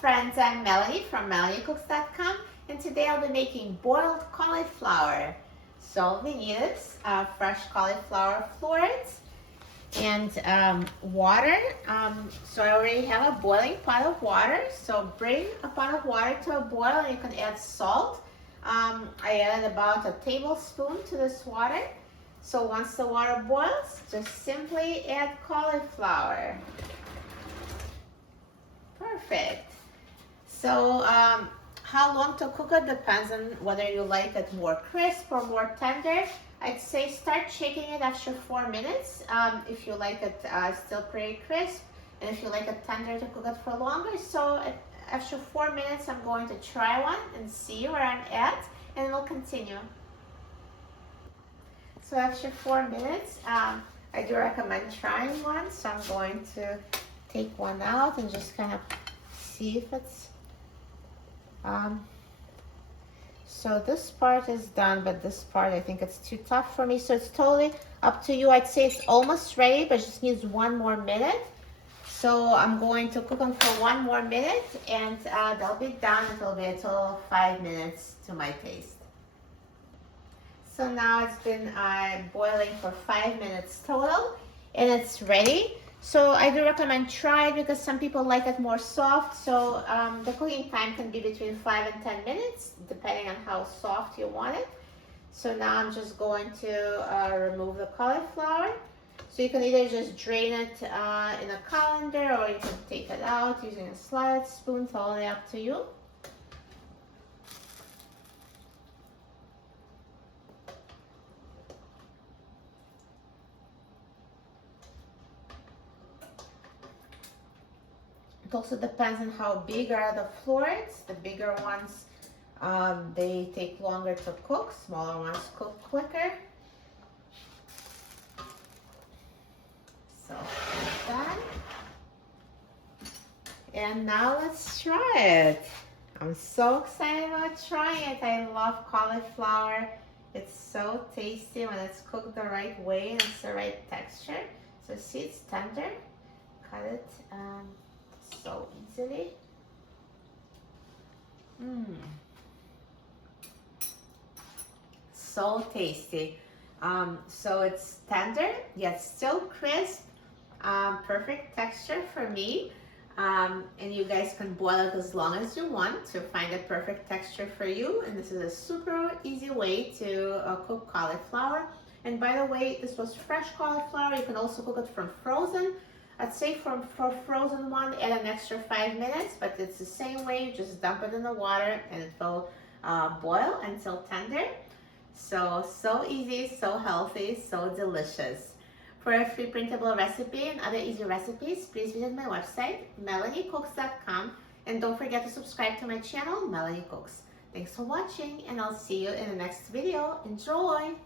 friends, I'm Melanie from melaniecooks.com, and today I'll be making boiled cauliflower. So all we need is fresh cauliflower florets and water. So I already have a boiling pot of water, so bring a pot of water to a boil and you can add salt. I added about a tablespoon to this water. So once the water boils, just simply add cauliflower. Perfect. So how long to cook it depends on whether you like it more crisp or more tender. I'd say start shaking it after 4 minutes if you like it still pretty crisp, and if you like it tender, to cook it for longer. So after 4 minutes, I'm going to try one and see where I'm at, and we'll continue. So after 4 minutes, I do recommend trying one. So I'm going to take one out and just kind of see if it's so this part is done, but this part I think it's too tough for me, so it's totally up to you. I'd say it's almost ready, but it just needs 1 more minute. So I'm going to cook them for 1 more minute, and they'll be done. It'll be a total of 5 minutes to my taste. So now it's been boiling for 5 minutes total, and it's ready. So I do recommend try it because some people like it more soft. So the cooking time can be between 5 and 10 minutes, depending on how soft you want it. So now I'm just going to remove the cauliflower. So you can either just drain it in a colander, or you can take it out using a slide spoon, totally up to you. It also depends on how big are the florets. The bigger ones, they take longer to cook. Smaller ones cook quicker. So done. And now let's try it. I'm so excited about trying it. I love cauliflower. It's so tasty when it's cooked the right way and it's the right texture. So see, it's tender. Cut it so easily. So tasty. So it's tender yet still crisp. Perfect texture for me. And you guys can boil it as long as you want to find a perfect texture for you. And this is a super easy way to cook cauliflower. And by the way, this was fresh cauliflower. You can also cook it from frozen. I'd say for frozen one, add an extra 5 minutes, but it's the same way. You just dump it in the water and it will boil until tender. So easy, so healthy, so delicious. For a free printable recipe and other easy recipes, please visit my website, melaniecooks.com, and don't forget to subscribe to my channel, Melanie Cooks. Thanks for watching, and I'll see you in the next video. Enjoy!